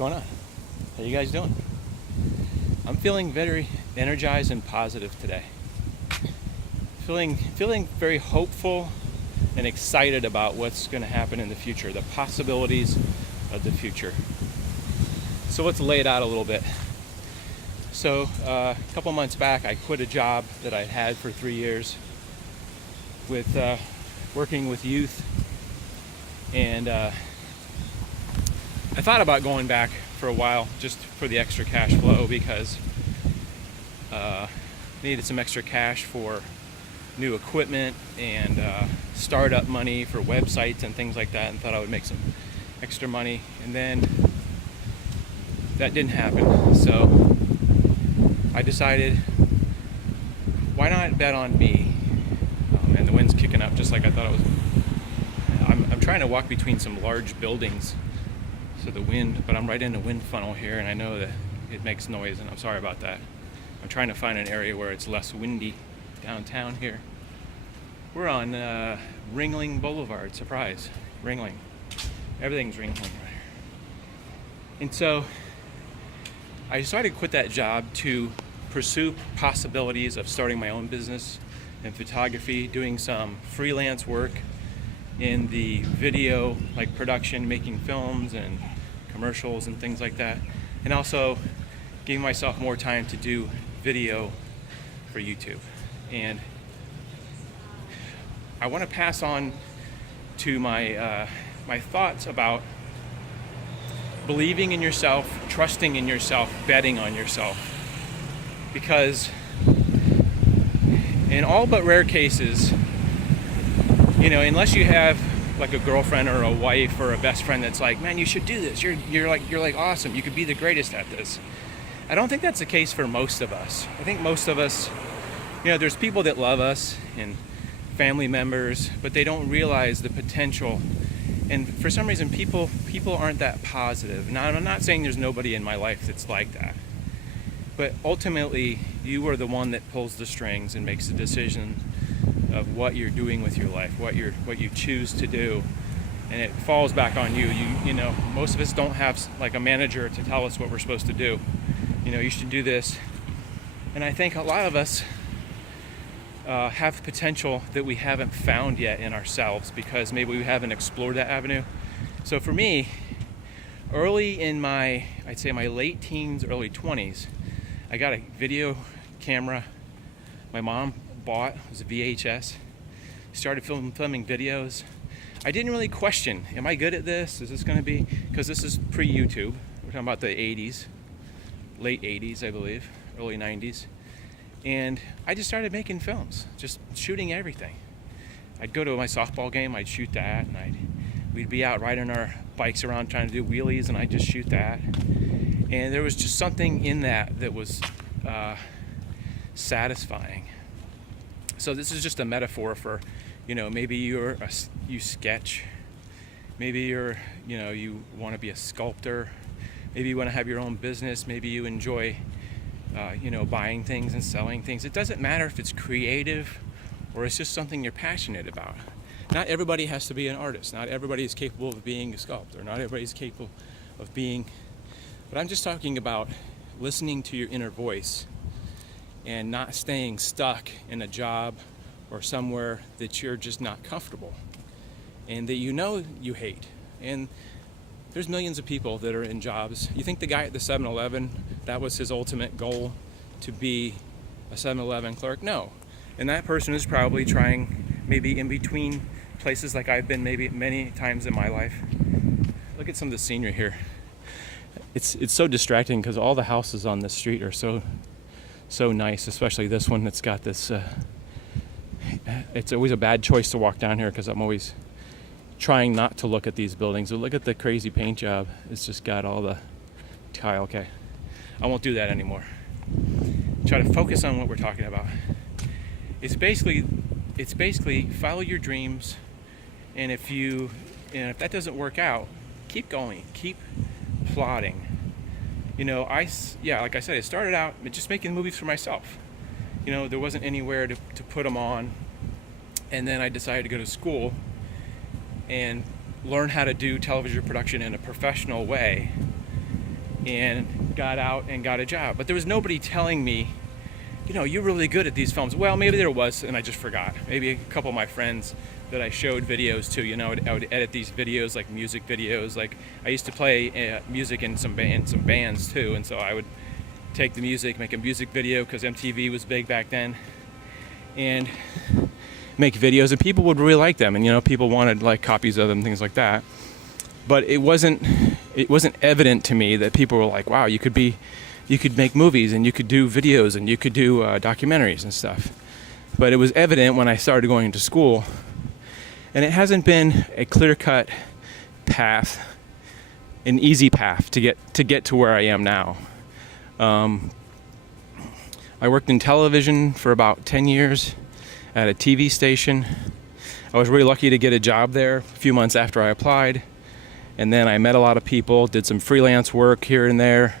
going on? How you guys doing? I'm feeling very energized and positive today. Feeling very hopeful and excited about what's going to happen in the future, the possibilities of the future. So let's lay it out a little bit. So a couple months back, I quit a job that I had for 3 years with working with youth, and I thought about going back for a while just for the extra cash flow because needed some extra cash for new equipment and startup money for websites and things like that, and thought I would make some extra money, and then that didn't happen. So I decided, why not bet on me? And the wind's kicking up just like I thought it was. I'm trying to walk between some large buildings, so the wind, but I'm right in the wind funnel here, and I know that it makes noise, and I'm sorry about that. I'm trying to find an area where it's less windy downtown here. We're on Ringling Boulevard. Surprise, Ringling. Everything's Ringling right here. And so I decided to quit that job to pursue possibilities of starting my own business in photography, doing some freelance work in the video, like production, making films and commercials and things like that, and also giving myself more time to do video for YouTube. And I want to pass on to my thoughts about believing in yourself, trusting in yourself, betting on yourself, because in all but rare cases, unless you have like a girlfriend or a wife or a best friend that's like, man, you should do this. You're like awesome. You could be the greatest at this. I don't think that's the case for most of us. I think most of us, there's people that love us and family members, but they don't realize the potential. And for some reason, people aren't that positive. Now, I'm not saying there's nobody in my life that's like that, but ultimately, you are the one that pulls the strings and makes the decision of what you're doing with your life, what you choose to do, and it falls back on you. Most of us don't have like a manager to tell us what we're supposed to do. You should do this, and I think a lot of us have potential that we haven't found yet in ourselves because maybe we haven't explored that avenue. So for me, early in I'd say my late teens, early 20s, I got a video camera my mom bought. It was a VHS. Started filming videos. I didn't really question, am I good at this? Is this going to be, because this is pre-YouTube. We're talking about the 80s, late 80s, I believe, early 90s. And I just started making films, just shooting everything. I'd go to my softball game, I'd shoot that, and we'd be out riding our bikes around trying to do wheelies, and I'd just shoot that. And there was just something in that was satisfying. So this is just a metaphor for, maybe you sketch, maybe you want to be a sculptor, maybe you want to have your own business, maybe you enjoy, buying things and selling things. It doesn't matter if it's creative or it's just something you're passionate about. Not everybody has to be an artist. Not everybody is capable of being a sculptor. Not everybody is capable of being, but I'm just talking about listening to your inner voice and not staying stuck in a job or somewhere that you're just not comfortable and that you hate. And there's millions of people that are in jobs. You think the guy at the 7-Eleven, that was his ultimate goal, to be a 7-Eleven clerk? No. And that person is probably trying, maybe in between places like I've been maybe many times in my life. Look at some of the scenery here. It's so distracting because all the houses on this street are so nice, especially this one that's got this, it's always a bad choice to walk down here because I'm always trying not to look at these buildings. But look at the crazy paint job. It's just got all the tile. Okay, I won't do that anymore. Try to focus on what we're talking about. It's basically follow your dreams, and if that doesn't work out, keep going, keep plodding. Like I said, I started out just making movies for myself. There wasn't anywhere to put them on, and then I decided to go to school and learn how to do television production in a professional way. and got out and got a job. But there was nobody telling me, you're really good at these films. Well, maybe there was, and I just forgot. Maybe a couple of my friends that I showed videos to, I would edit these videos, like music videos. Like I used to play music in some bands too, and so I would take the music, make a music video, because MTV was big back then, and make videos, and people would really like them, and people wanted like copies of them, things like that. But it wasn't evident to me that people were like, wow, you could make movies, and you could do videos, and you could do documentaries and stuff. But it was evident when I started going into school, and it hasn't been a clear-cut path, an easy path to get to where I am now. I worked in television for about 10 years at a TV station. I was really lucky to get a job there a few months after I applied. And then I met a lot of people, did some freelance work here and there.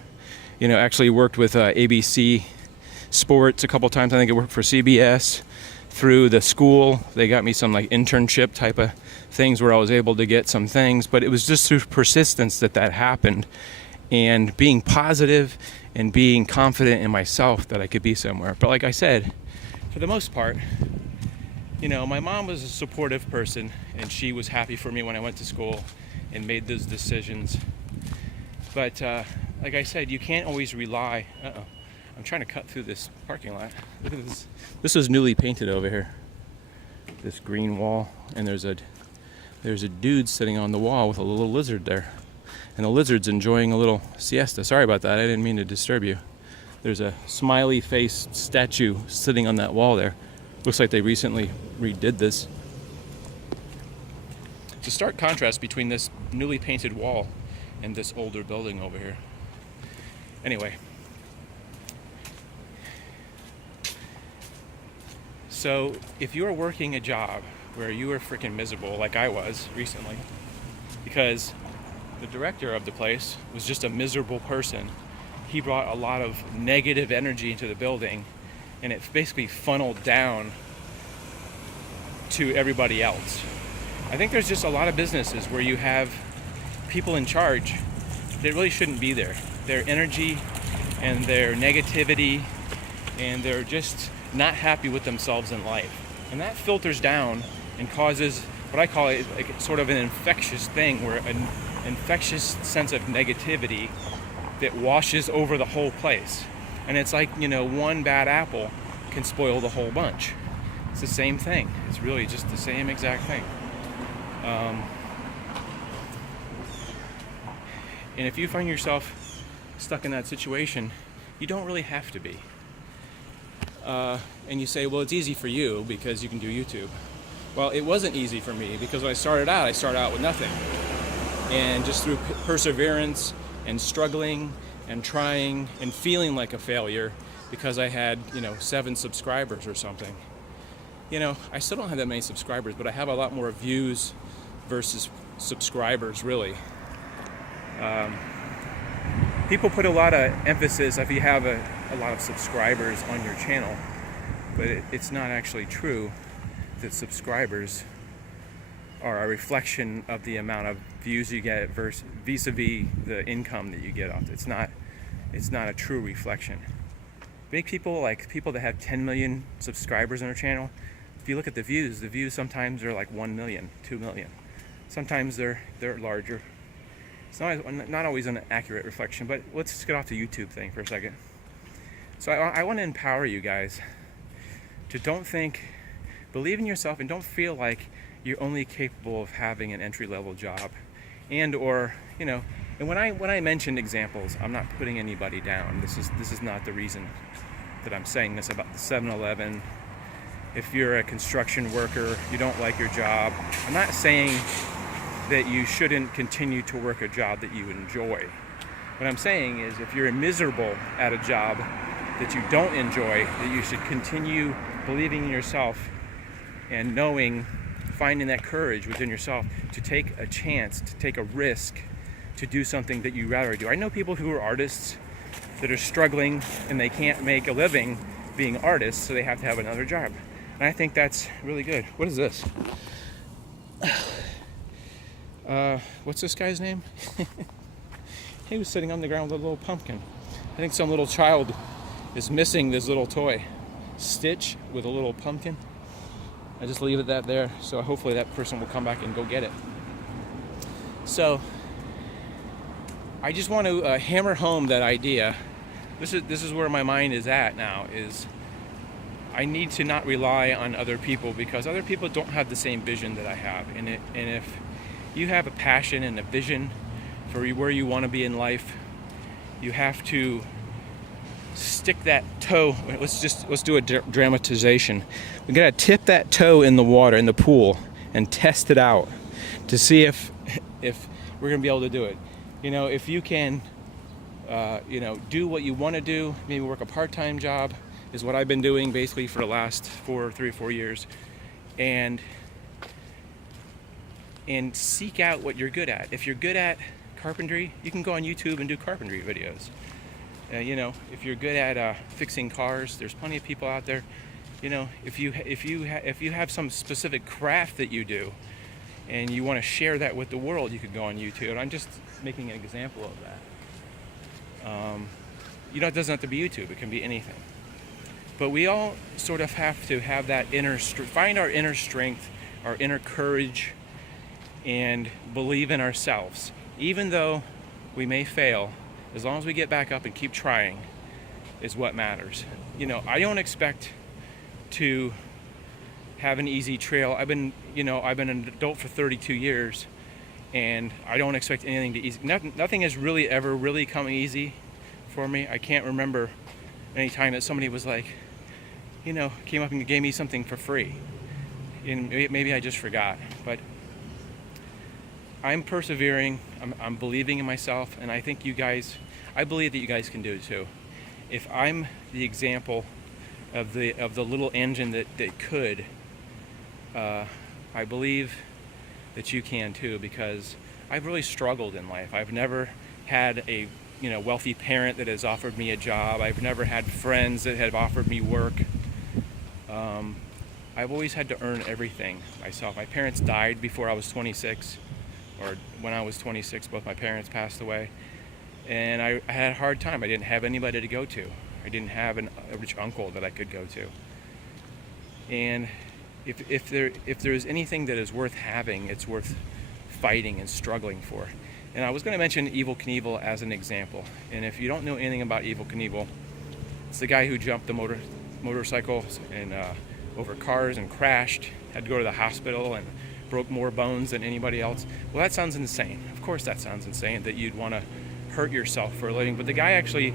Actually worked with ABC Sports a couple times. I think I worked for CBS through the school. They got me some like internship type of things where I was able to get some things. But it was just through persistence that happened. And being positive and being confident in myself that I could be somewhere. But like I said, for the most part, my mom was a supportive person, and she was happy for me when I went to school and made those decisions. But like I said, you can't always rely. I'm trying to cut through this parking lot. Look at this. This is newly painted over here. This green wall, and there's a dude sitting on the wall with a little lizard there. And the lizard's enjoying a little siesta. Sorry about that, I didn't mean to disturb you. There's a smiley face statue sitting on that wall there. Looks like they recently redid this. It's a stark contrast between this newly painted wall and this older building over here. Anyway. So, if you're working a job where you are freaking miserable, like I was recently, because the director of the place was just a miserable person. He brought a lot of negative energy into the building, and it basically funneled down to everybody else. I think there's just a lot of businesses where you have people in charge that really shouldn't be there. Their energy and their negativity, and they're just not happy with themselves in life. And that filters down and causes what I call it like sort of an infectious thing, where an infectious sense of negativity that washes over the whole place. And it's like, one bad apple can spoil the whole bunch. It's the same thing. It's really just the same exact thing. And if you find yourself stuck in that situation, you don't really have to be. And you say, well, it's easy for you because you can do YouTube. Well, it wasn't easy for me, because when I started out with nothing. And just through perseverance and struggling and trying and feeling like a failure because I had, 7 subscribers or something. I still don't have that many subscribers, but I have a lot more views versus subscribers, really. People put a lot of emphasis if you have a lot of subscribers on your channel, but it's not actually true that subscribers are a reflection of the amount of views you get vis-a-vis the income that you get off. It's not a true reflection. Big people, like people that have 10 million subscribers on their channel, if you look at the views sometimes are like 1 million, 2 million. Sometimes they're larger. It's not always an accurate reflection, but let's just get off the YouTube thing for a second. So I want to empower you guys to believe in yourself, and don't feel like you're only capable of having an entry-level job, and when I mention examples, I'm not putting anybody down. This is not the reason that I'm saying this about the 7-Eleven. If you're a construction worker, you don't like your job, I'm not saying that you shouldn't continue to work a job that you enjoy. What I'm saying is, if you're miserable at a job that you don't enjoy, that you should continue believing in yourself and finding that courage within yourself to take a chance, to take a risk, to do something that you rather do. I know people who are artists that are struggling and they can't make a living being artists, so they have to have another job. And I think that's really good. What is this? What's this guy's name? He was sitting on the ground with a little pumpkin. I think some little child is missing this little toy. Stitch with a little pumpkin. I just leave it that there, so hopefully that person will come back and go get it. So I just want to hammer home that idea. This is where my mind is at now, is I need to not rely on other people, because other people don't have the same vision that I have. And if you have a passion and a vision for where you want to be in life, you have to stick that toe. Let's do a dramatization. We gotta tip that toe in the water, in the pool, and test it out to see if we're gonna be able to do it. You know, if you can, do what you want to do, maybe work a part-time job, is what I've been doing basically for the last 3 or 4 years, and seek out what you're good at. If you're good at carpentry, you can go on YouTube and do carpentry videos. If you're good at fixing cars, there's plenty of people out there. If you have some specific craft that you do, and you want to share that with the world, you could go on YouTube. And I'm just making an example of that. It doesn't have to be YouTube. It can be anything. But we all sort of have to have that find our inner strength, our inner courage, and believe in ourselves. Even though we may fail, as long as we get back up and keep trying is what matters. I don't expect to have an easy trail. I've been an adult for 32 years, and I don't expect anything to easy. Nothing has really ever really come easy for me. I can't remember any time that somebody was like, came up and gave me something for free. And maybe I just forgot, but I'm persevering. I'm believing in myself, and I believe that you guys can do it too. If I'm the example of the little engine that could, I believe that you can too, because I've really struggled in life. I've never had a wealthy parent that has offered me a job. I've never had friends that have offered me work. I've always had to earn everything myself. My parents died before I was 26, or when I was 26, both my parents passed away. And I had a hard time. I didn't have anybody to go to. I didn't have a rich uncle that I could go to. And if there is anything that is worth having, it's worth fighting and struggling for. And I was going to mention Evel Knievel as an example. And if you don't know anything about Evel Knievel, it's the guy who jumped the motorcycles and over cars and crashed, had to go to the hospital and broke more bones than anybody else. Well, that sounds insane. Of course that sounds insane, that you'd want to hurt yourself for a living. But the guy actually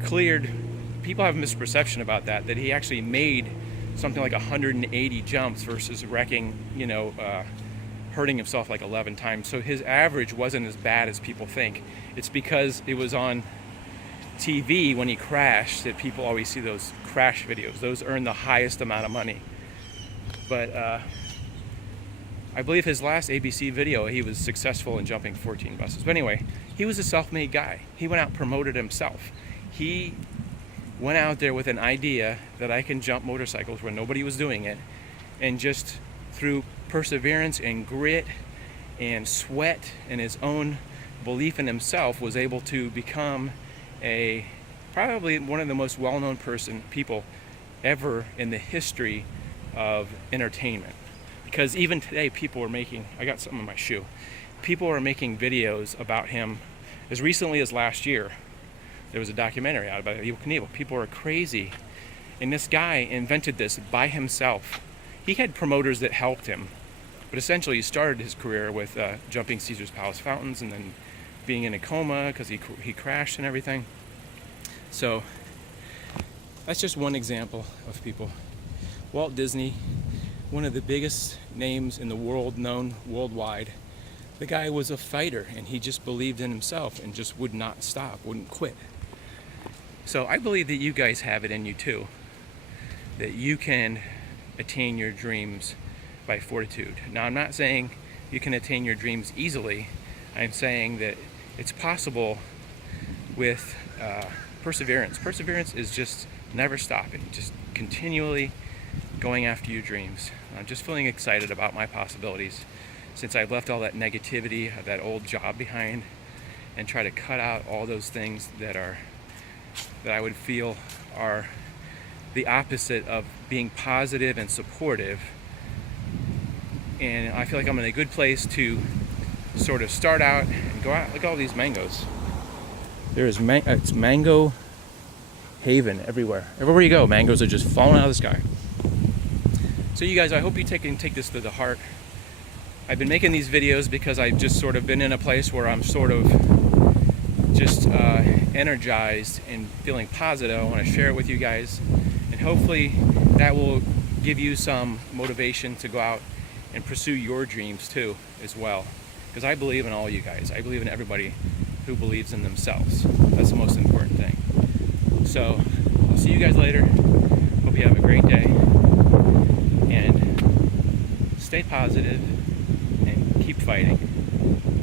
people have a misperception about that he actually made something like 180 jumps versus wrecking, hurting himself like 11 times. So his average wasn't as bad as people think. It's because it was on TV when he crashed that people always see those crash videos. Those earn the highest amount of money. But I believe his last ABC video, he was successful in jumping 14 buses. But anyway, he was a self-made guy. He went out and promoted himself. He went out there with an idea that I can jump motorcycles when nobody was doing it, and just through perseverance and grit and sweat and his own belief in himself was able to become probably one of the most well-known people ever in the history of entertainment. Because even today people are making, I got something in my shoe, people are making videos about him. As recently as last year, there was a documentary out about Evel Knievel. People are crazy. And this guy invented this by himself. He had promoters that helped him, but essentially he started his career with jumping Caesar's Palace fountains and then being in a coma because he crashed and everything. So that's just one example of people. Walt Disney, one of the biggest names in the world, known worldwide. The guy was a fighter, and he just believed in himself and just would not stop, wouldn't quit. So I believe that you guys have it in you too, that you can attain your dreams by fortitude. Now, I'm not saying you can attain your dreams easily. I'm saying that it's possible with perseverance. Perseverance is just never stopping, just continually going after your dreams. I'm just feeling excited about my possibilities since I've left all that negativity of that old job behind, and try to cut out all those things that I would feel are the opposite of being positive and supportive. And I feel like I'm in a good place to sort of start out and go out. Look at all these mangoes. It's mango haven everywhere. Everywhere you go, mangoes are just falling out of the sky. So you guys, I hope you take this to the heart. I've been making these videos because I've just sort of been in a place where I'm sort of just energized and feeling positive. I want to share it with you guys, and hopefully that will give you some motivation to go out and pursue your dreams too as well, because I believe in all you guys. I believe in everybody who believes in themselves. That's the most important thing. So I'll see you guys later. Hope you have a great day, and stay positive and keep fighting.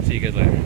See you guys later.